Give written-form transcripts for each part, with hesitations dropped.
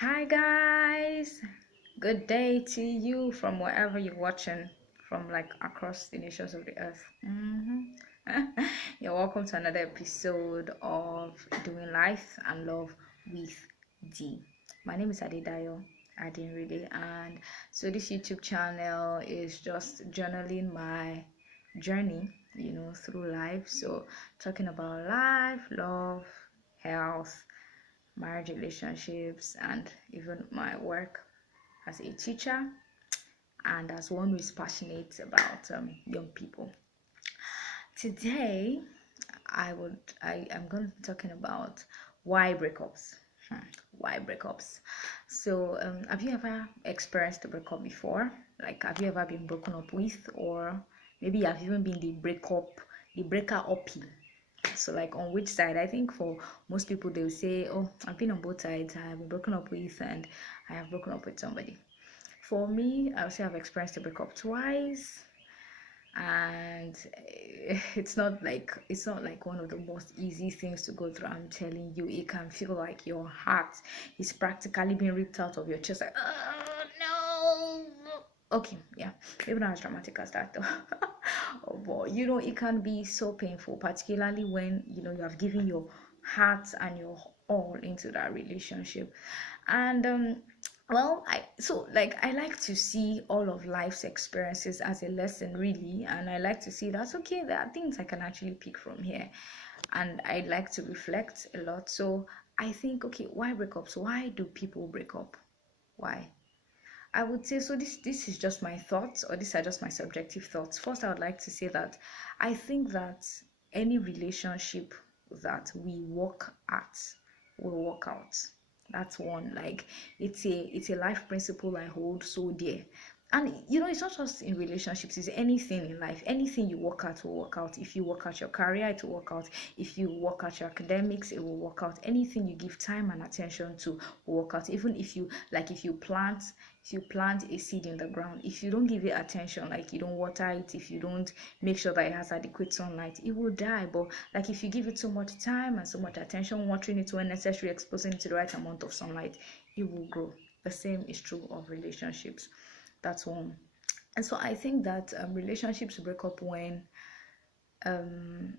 Hi guys, good day to you from wherever you're watching from, like across the nations of the earth. You're welcome to another episode of Doing Life and Love with D. My name is Adedayo Adinrede, and so this YouTube channel is just journaling my journey, through life. So talking about life, love, health, marriage, relationships, and even my work as a teacher and as one who is passionate about young people. Today, I am going to be talking about why breakups. Why breakups? So, have you ever experienced a breakup before? Like, have you ever been broken up with, or maybe you have even been the breaker uppy? So, like, on which side? I think for most people, they'll say, oh, I've been on both sides. I have been broken up with, and I have broken up with somebody. For me, I would say I've experienced a breakup twice, and it's not like one of the most easy things to go through. I'm telling you, it can feel like your heart is practically being ripped out of your chest, like, oh no. Okay, yeah, maybe not as dramatic as that though. Oh, but it can be so painful, particularly when you have given your heart and your all into that relationship. And well, I like to see all of life's experiences as a lesson, really, and I like to see that's okay. There are things I can actually pick from here, and I like to reflect a lot. So I think, okay, why breakups? Why do people break up? Why? I would say so. This is just my thoughts, or these are just my subjective thoughts. First, I would like to say that I think that any relationship that we work at will work out. That's one. Like, it's a life principle I hold so dear. And it's not just in relationships, it's anything in life. Anything you work at will work out. If you work out your career, it will work out. If you work out your academics, it will work out. Anything you give time and attention to will work out. Even if you plant a seed in the ground, if you don't give it attention, like you don't water it, if you don't make sure that it has adequate sunlight, it will die. But like if you give it so much time and so much attention, watering it when necessary, exposing it to the right amount of sunlight, it will grow. The same is true of relationships. That's one. And so I think that relationships break up when um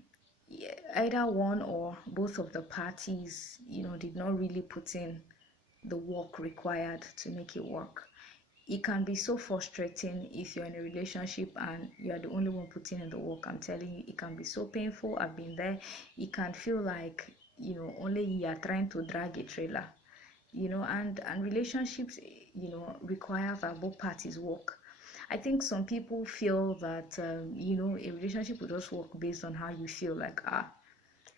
either one or both of the parties did not really put in the work required to make it work. It can be so frustrating if you're in a relationship and you're the only one putting in the work. I'm telling you, it can be so painful. I've been there. It can feel like only you are trying to drag a trailer. And relationships require that both parties work. I think some people feel that a relationship will just work based on how you feel. Like,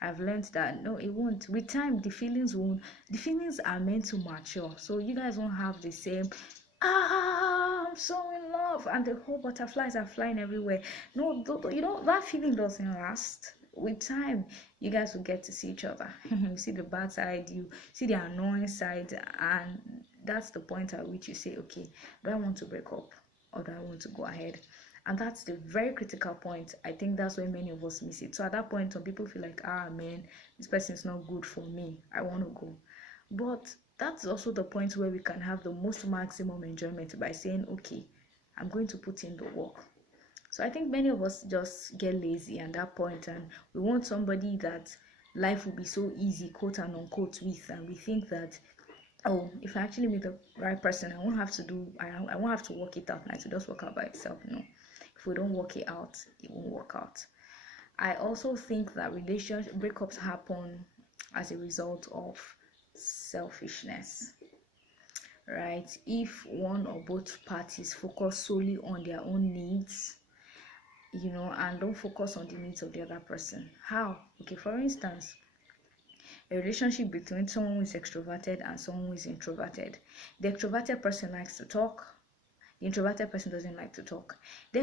I've learned that no, it won't. With time, the feelings won't. The feelings are meant to mature, so you guys won't have the same. I'm so in love, and the whole butterflies are flying everywhere. No, that feeling doesn't last. With time, you guys will get to see each other. You see the bad side, you see the annoying side, and that's the point at which you say, okay, do I want to break up or do I want to go ahead? And that's the very critical point. I think that's where many of us miss it. So at that point, some people feel like, man, this person is not good for me, I want to go. But that's also the point where we can have the most maximum enjoyment by saying, okay, I'm going to put in the work. So I think many of us just get lazy at that point, and we want somebody that life will be so easy, quote and unquote, with, and we think that, oh, if I actually meet the right person, I won't have to work it out. Like, to just work out by itself. No, if we don't work it out, it won't work out. I also think that relationship breakups happen as a result of selfishness, right? If one or both parties focus solely on their own needs, and don't focus on the needs of the other person. How? Okay, for instance, a relationship between someone who is extroverted and someone who is introverted. The extroverted person likes to talk. The introverted person doesn't like to talk. The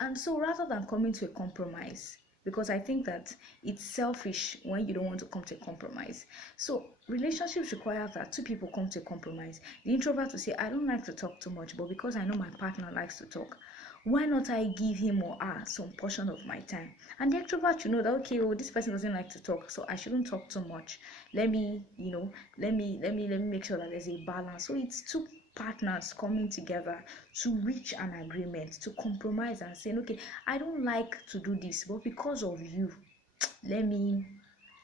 and so rather than coming to a compromise, because I think that it's selfish when you don't want to come to a compromise. So relationships require that two people come to a compromise. The introvert will say, I don't like to talk too much, but because I know my partner likes to talk, Why not I give him or her some portion of my time? And the extrovert should know that, okay, oh, this person doesn't like to talk, so I shouldn't talk too much. Let me, let me make sure that there's a balance. So it's two partners coming together to reach an agreement, to compromise and saying, okay, I don't like to do this, but because of you, let me.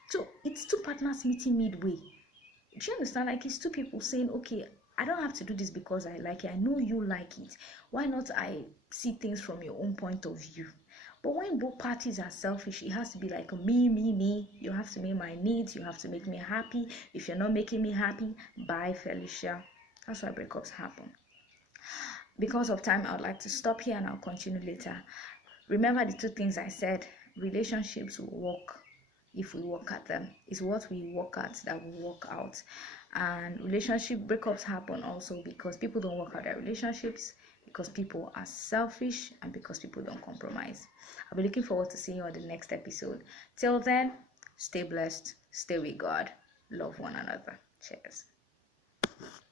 So it's two partners meeting midway. Do you understand? Like, it's two people saying, okay, I don't have to do this because I like it. I know you like it. Why not I see things from your own point of view? But when both parties are selfish, it has to be like me, me, me. You have to meet my needs. You have to make me happy. If you're not making me happy, bye, Felicia. That's why breakups happen. Because of time, I would like to stop here and I'll continue later. Remember the two things I said. Relationships will work if we work at them. It's what we work at that will work out. And relationship breakups happen also because people don't work out their relationships, because people are selfish, and because people don't compromise. I'll be looking forward to seeing you on the next episode. Till then, stay blessed, stay with God, love one another. Cheers.